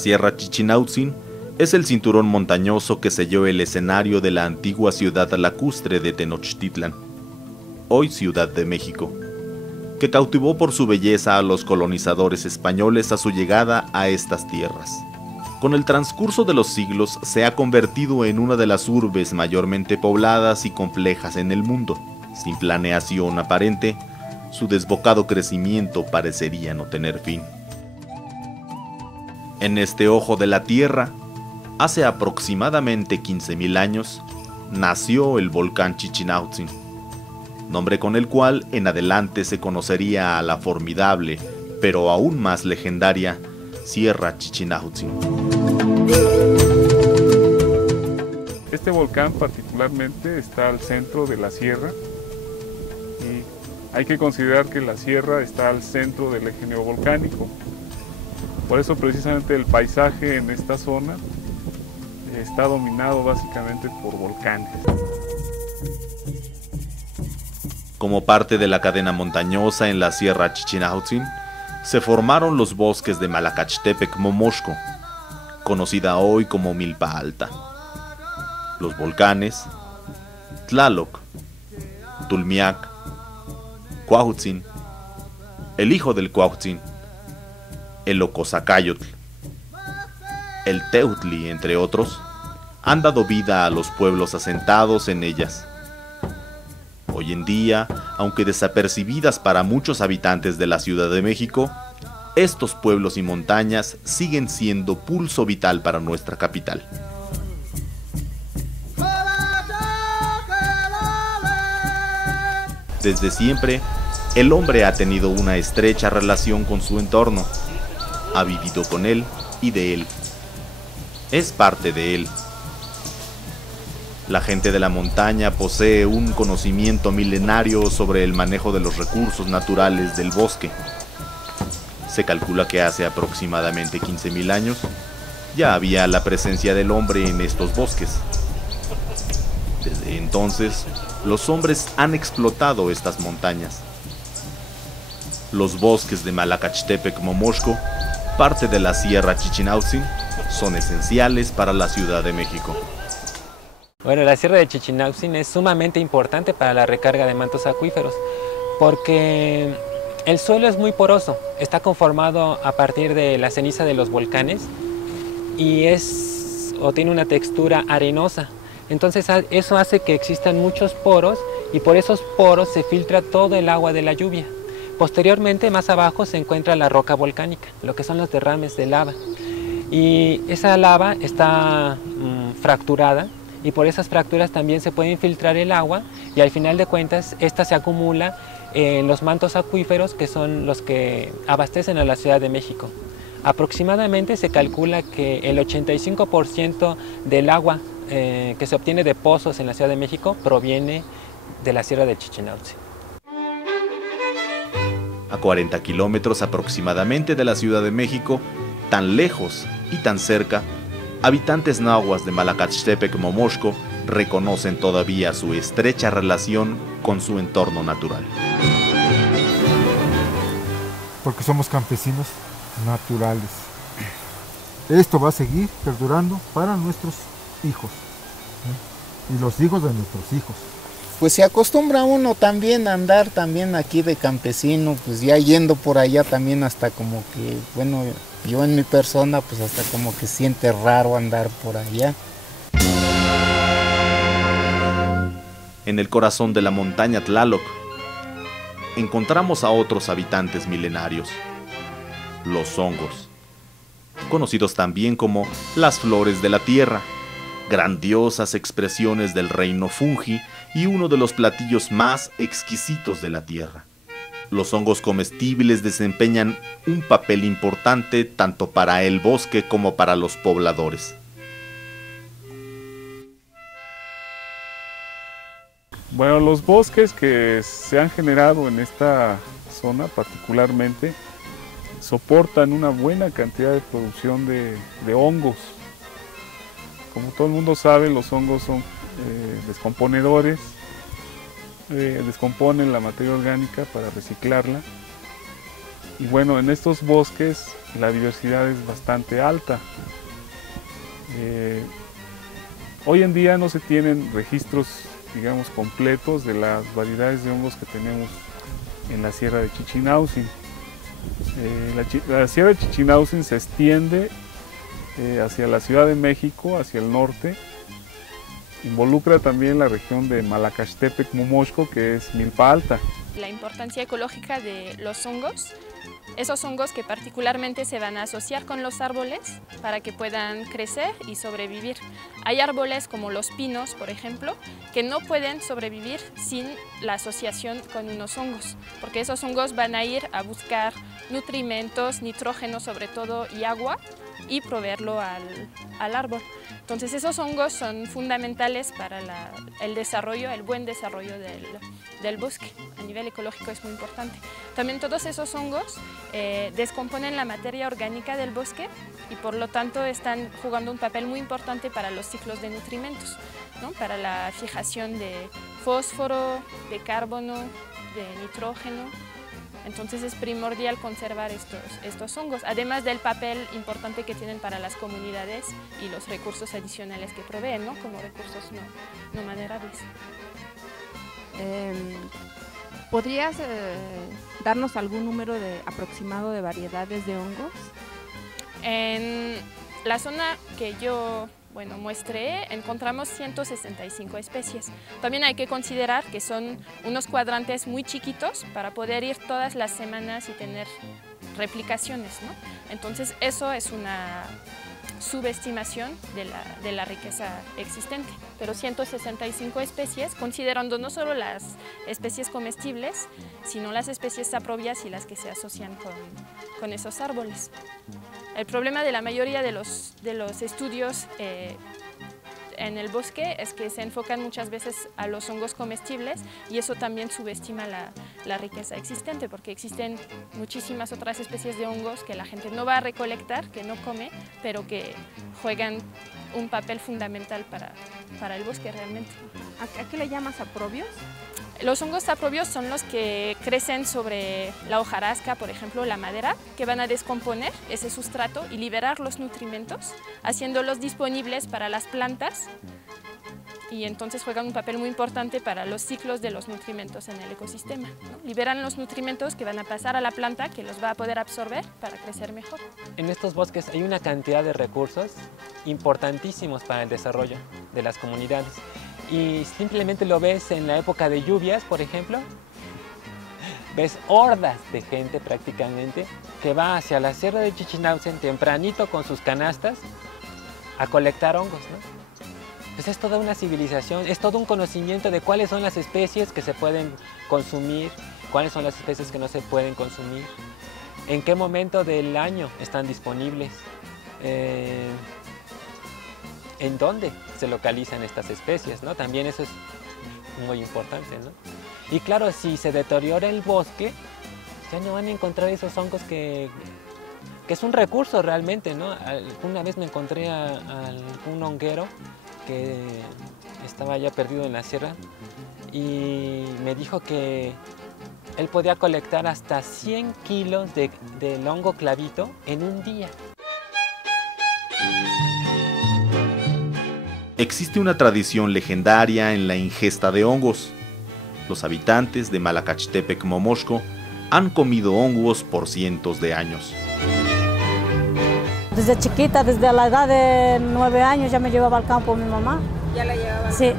Sierra Chichinautzin es el cinturón montañoso que selló el escenario de la antigua ciudad lacustre de Tenochtitlan, hoy Ciudad de México, que cautivó por su belleza a los colonizadores españoles a su llegada a estas tierras. Con el transcurso de los siglos se ha convertido en una de las urbes mayormente pobladas y complejas en el mundo. Sin planeación aparente, su desbocado crecimiento parecería no tener fin. En este ojo de la tierra, hace aproximadamente 15.000 años, nació el volcán Chichinautzin, nombre con el cual en adelante se conocería a la formidable, pero aún más legendaria, Sierra Chichinautzin. Este volcán particularmente está al centro de la sierra y hay que considerar que la sierra está al centro del eje neovolcánico. Por eso precisamente el paisaje en esta zona está dominado básicamente por volcanes. Como parte de la cadena montañosa en la Sierra Chichinautzin, se formaron los bosques de Malacachtepec-Momoxco, conocida hoy como Milpa Alta. Los volcanes Tlaloc, Tulmiac, Cuauhtzin, el hijo del Cuauhtzin, el Ocozacayotl, el Teutli, entre otros, han dado vida a los pueblos asentados en ellas. Hoy en día, aunque desapercibidas para muchos habitantes de la Ciudad de México, estos pueblos y montañas siguen siendo pulso vital para nuestra capital. Desde siempre, el hombre ha tenido una estrecha relación con su entorno, ha vivido con él y de él. Es parte de él. La gente de la montaña posee un conocimiento milenario sobre el manejo de los recursos naturales del bosque. Se calcula que hace aproximadamente 15.000 años ya había la presencia del hombre en estos bosques. Desde entonces, los hombres han explotado estas montañas. Los bosques de Malacachtepec-Momoxco, parte de la Sierra Chichinautzin, son esenciales para la Ciudad de México. Bueno, la Sierra de Chichinautzin es sumamente importante para la recarga de mantos acuíferos porque el suelo es muy poroso, está conformado a partir de la ceniza de los volcanes y tiene una textura arenosa. Entonces eso hace que existan muchos poros y por esos poros se filtra todo el agua de la lluvia. Posteriormente, más abajo, se encuentra la roca volcánica, lo que son los derrames de lava. Y esa lava está fracturada y por esas fracturas también se puede infiltrar el agua y al final de cuentas esta se acumula en los mantos acuíferos que son los que abastecen a la Ciudad de México. Aproximadamente se calcula que el 85% del agua que se obtiene de pozos en la Ciudad de México proviene de la Sierra de Chichinautzin. A 40 kilómetros aproximadamente de la Ciudad de México, tan lejos y tan cerca, habitantes nahuas de Malacachtepec-Momoxco reconocen todavía su estrecha relación con su entorno natural. Porque somos campesinos naturales. Esto va a seguir perdurando para nuestros hijos, ¿eh? Y los hijos de nuestros hijos. Pues se acostumbra uno también a andar también aquí de campesino, pues ya yendo por allá también hasta como que, bueno, yo en mi persona pues hasta como que siente raro andar por allá. En el corazón de la montaña Tlaloc, encontramos a otros habitantes milenarios, los hongos, conocidos también como las flores de la tierra, grandiosas expresiones del reino fungi y uno de los platillos más exquisitos de la tierra. Los hongos comestibles desempeñan un papel importante tanto para el bosque como para los pobladores. Bueno, los bosques que se han generado en esta zona particularmente soportan una buena cantidad de producción de hongos. Como todo el mundo sabe, los hongos son descomponedores, descomponen la materia orgánica para reciclarla. Y bueno, en estos bosques la diversidad es bastante alta. Hoy en día no se tienen registros, digamos, completos de las variedades de hongos que tenemos en la Sierra de Chichinauhtzin. La Sierra de Chichinauhtzin se extiende hacia la Ciudad de México, hacia el norte. Involucra también la región de Malacachtepec, Momoxco, que es milpa alta. La importancia ecológica de los hongos, esos hongos que particularmente se van a asociar con los árboles para que puedan crecer y sobrevivir. Hay árboles como los pinos, por ejemplo, que no pueden sobrevivir sin la asociación con unos hongos, porque esos hongos van a ir a buscar nutrimentos, nitrógeno sobre todo y agua, y proveerlo al árbol. Entonces esos hongos son fundamentales para el desarrollo, el buen desarrollo del bosque. A nivel ecológico es muy importante. También todos esos hongos descomponen la materia orgánica del bosque y por lo tanto están jugando un papel muy importante para los ciclos de nutrimentos, ¿no? Para la fijación de fósforo, de carbono, de nitrógeno. Entonces es primordial conservar estos hongos, además del papel importante que tienen para las comunidades y los recursos adicionales que proveen, ¿no? Como recursos no maderables. ¿Podrías darnos algún número aproximado de variedades de hongos? En la zona que yo muestré, encontramos 165 especies. También hay que considerar que son unos cuadrantes muy chiquitos para poder ir todas las semanas y tener replicaciones, ¿no? Entonces eso es una subestimación de la riqueza existente. Pero 165 especies, considerando no solo las especies comestibles, sino las especies saprobias y las que se asocian con esos árboles. El problema de la mayoría de los estudios en el bosque es que se enfocan muchas veces a los hongos comestibles y eso también subestima la riqueza existente, porque existen muchísimas otras especies de hongos que la gente no va a recolectar, que no come, pero que juegan un papel fundamental para el bosque realmente. ¿A qué le llamas saprobios? Los hongos saprobios son los que crecen sobre la hojarasca, por ejemplo, la madera, que van a descomponer ese sustrato y liberar los nutrimentos, haciéndolos disponibles para las plantas y entonces juegan un papel muy importante para los ciclos de los nutrimentos en el ecosistema, ¿no? Liberan los nutrimentos que van a pasar a la planta, que los va a poder absorber para crecer mejor. En estos bosques hay una cantidad de recursos importantísimos para el desarrollo de las comunidades. Y simplemente lo ves en la época de lluvias, por ejemplo, ves hordas de gente prácticamente que va hacia la Sierra de Chichinauhtzin tempranito con sus canastas a colectar hongos, ¿no? Pues es toda una civilización, es todo un conocimiento de cuáles son las especies que se pueden consumir, cuáles son las especies que no se pueden consumir, en qué momento del año están disponibles, en dónde se localizan estas especies, ¿no? También eso es muy importante, ¿no? Y claro, si se deteriora el bosque, ya no van a encontrar esos hongos que es un recurso realmente, ¿no? Una vez me encontré a algún honguero que estaba ya perdido en la sierra y me dijo que él podía colectar hasta 100 kilos del hongo clavito en un día. Existe una tradición legendaria en la ingesta de hongos. Los habitantes de Malacachtepec, Momoxco, han comido hongos por cientos de años. Desde chiquita, desde la edad de 9 años, ya me llevaba al campo mi mamá. ¿Ya la llevaba? Sí.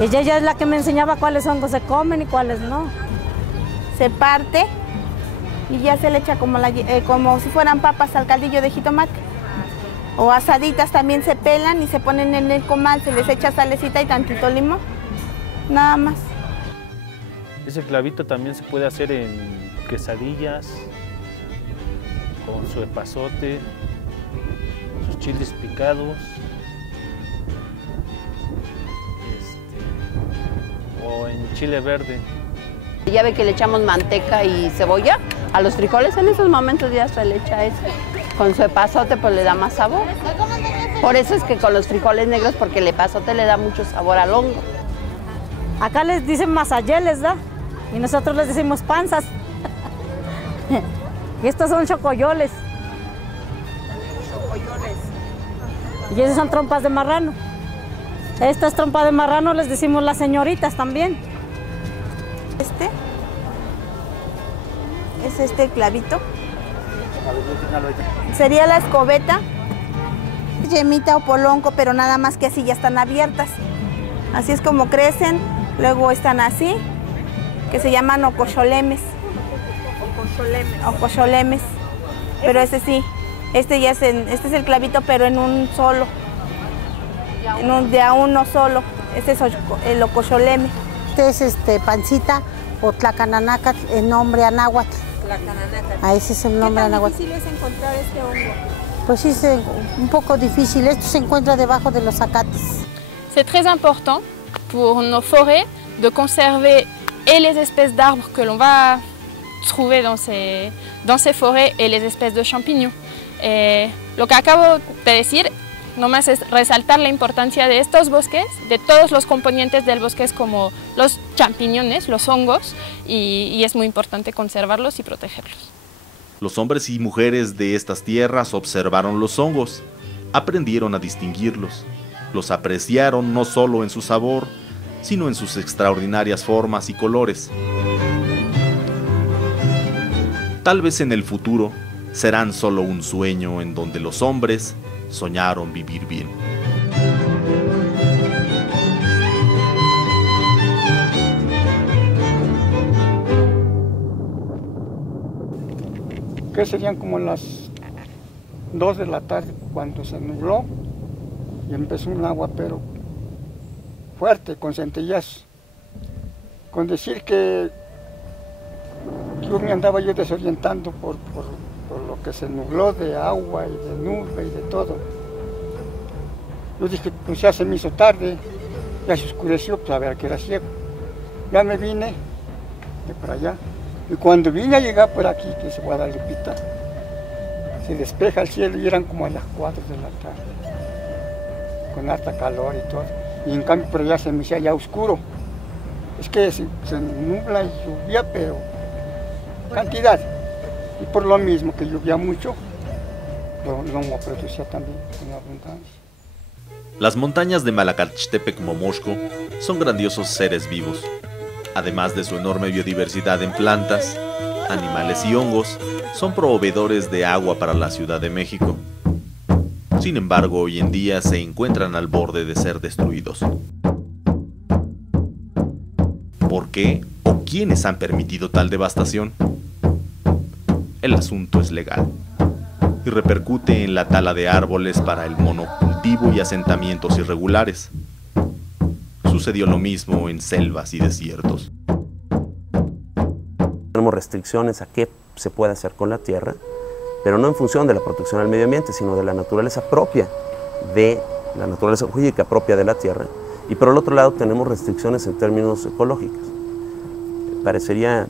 Ella es la que me enseñaba cuáles hongos se comen y cuáles no. Se parte y ya se le echa como si fueran papas al caldillo de jitomate. O asaditas también se pelan y se ponen en el comal, se les echa salecita y tantito limón, nada más. Ese clavito también se puede hacer en quesadillas, con su epazote, sus chiles picados, o en chile verde. Ya ve que le echamos manteca y cebolla a los frijoles, en esos momentos ya se le echa eso. Con su epazote pues le da más sabor. Por eso es que con los frijoles negros, porque el epazote le da mucho sabor al hongo. Acá les dicen masayeles, ¿da? Y nosotros les decimos panzas. Y estos son chocoyoles. Y esas son trompas de marrano. Estas trompas de marrano les decimos las señoritas también. Es el clavito. Sería la escobeta. Yemita o polonco, pero nada más que así ya están abiertas. Así es como crecen. Luego están así, que se llaman ococholemes. Ococholemes. Pero ese sí. Este es el clavito, pero en un solo. De a uno solo. Ese es el ococholeme. Este es pancita o tlacananaca, el nombre anáhuatl. Ese es el nombre anáhuatl. ¿Qué tan difícil es encontrar este hongo? Pues sí, es un poco difícil. Esto se encuentra debajo de los zacates. C'est très important pour nos forêts de conserver et les espèces d'arbres que l'on va trouver dans ces forêts et les espèces de champignons. Lo que acabo de decir nomás es resaltar la importancia de estos bosques, de todos los componentes del bosque como los champiñones, los hongos, y es muy importante conservarlos y protegerlos. Los hombres y mujeres de estas tierras observaron los hongos, aprendieron a distinguirlos, los apreciaron no solo en su sabor, sino en sus extraordinarias formas y colores. Tal vez en el futuro serán solo un sueño en donde los hombres soñaron vivir bien. Que serían como las 2 de la tarde cuando se nubló y empezó un agua pero fuerte, con centellazos. Con decir que yo me andaba desorientando por lo que se nubló de agua y de nube y de todo. Yo dije, pues ya se me hizo tarde, ya se oscureció, pues a ver que era ciego. Ya me vine de para allá. Y cuando vine a llegar por aquí, que es Guadalupita, se despeja el cielo y eran como a las 4 de la tarde, con harta calor y todo. Y en cambio por allá se me hacía ya oscuro. Es que se nubla y llovía, pero cantidad. Y por lo mismo que llovía mucho, lo producía también en abundancia. Las montañas de Malakatxtepec-Momoxco son grandiosos seres vivos. Además de su enorme biodiversidad en plantas, animales y hongos, son proveedores de agua para la Ciudad de México. Sin embargo, hoy en día se encuentran al borde de ser destruidos. ¿Por qué o quiénes han permitido tal devastación? El asunto es legal y repercute en la tala de árboles para el monocultivo y asentamientos irregulares. Sucedió lo mismo en selvas y desiertos. Tenemos restricciones a qué se puede hacer con la tierra, pero no en función de la protección al medio ambiente, sino de la naturaleza propia, de la naturaleza jurídica propia de la tierra. Y por el otro lado tenemos restricciones en términos ecológicos. Parecería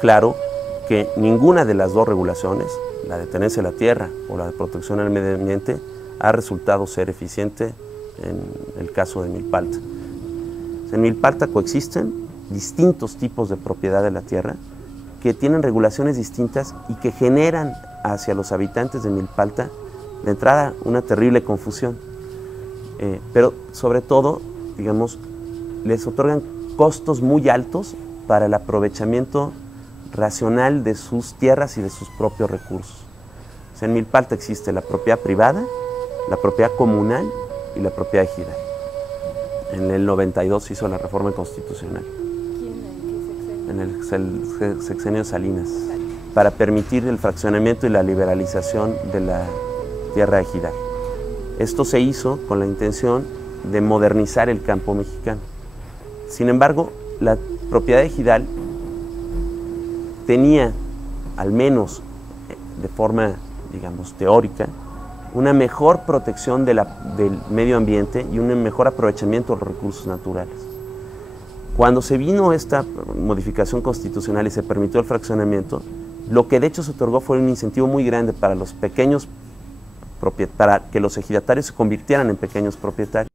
claro que ninguna de las dos regulaciones, la de tenencia de la tierra o la de protección al medio ambiente, ha resultado ser eficiente en el caso de Milpalta. En Milpalta coexisten distintos tipos de propiedad de la tierra que tienen regulaciones distintas y que generan hacia los habitantes de Milpalta de entrada una terrible confusión. Pero sobre todo, digamos, les otorgan costos muy altos para el aprovechamiento racional de sus tierras y de sus propios recursos. O sea, en Milpalta existe la propiedad privada, la propiedad comunal y la propiedad ejidal. En el 92 se hizo la reforma constitucional. En el sexenio Salinas, para permitir el fraccionamiento y la liberalización de la tierra ejidal. Esto se hizo con la intención de modernizar el campo mexicano. Sin embargo, la propiedad ejidal tenía, al menos de forma, digamos, teórica, una mejor protección del medio ambiente y un mejor aprovechamiento de los recursos naturales. Cuando se vino esta modificación constitucional y se permitió el fraccionamiento, lo que de hecho se otorgó fue un incentivo muy grande para los pequeños para que los ejidatarios se convirtieran en pequeños propietarios.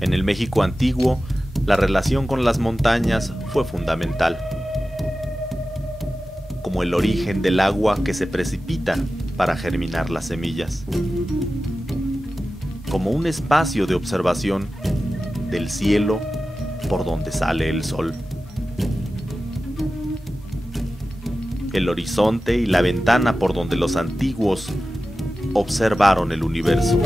En el México antiguo, la relación con las montañas fue fundamental. como el origen del agua que se precipita para germinar las semillas, como un espacio de observación del cielo por donde sale el sol. El horizonte y la ventana por donde los antiguos observaron el universo.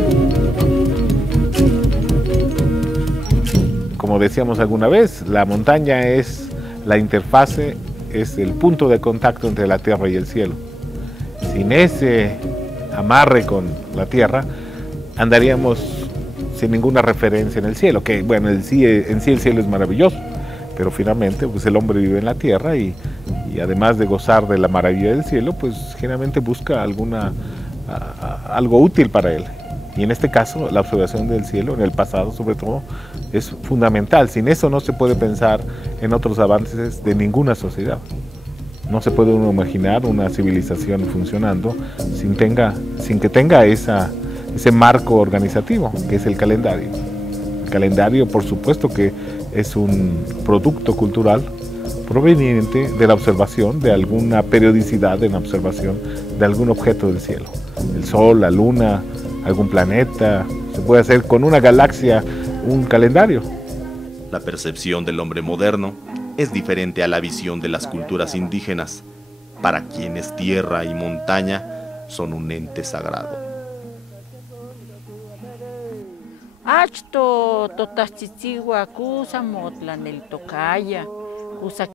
Como decíamos alguna vez, la montaña es la interfase, es el punto de contacto entre la tierra y el cielo. Sin ese amarre con la tierra, andaríamos sin ninguna referencia en el cielo, que bueno, en sí el cielo es maravilloso, pero finalmente pues el hombre vive en la tierra y además de gozar de la maravilla del cielo, pues generalmente busca algo útil para él. Y en este caso, la observación del cielo, en el pasado sobre todo, es fundamental. Sin eso no se puede pensar en otros avances de ninguna sociedad. No se puede uno imaginar una civilización funcionando sin que tenga ese marco organizativo, que es el calendario. El calendario, por supuesto, que es un producto cultural proveniente de la observación, de alguna periodicidad en la observación de algún objeto del cielo. El sol, la luna, algún planeta. Se puede hacer con una galaxia un calendario. La percepción del hombre moderno es diferente a la visión de las culturas indígenas, para quienes tierra y montaña son un ente sagrado. Achto totachichiwa kusa motlan el tocaya kusa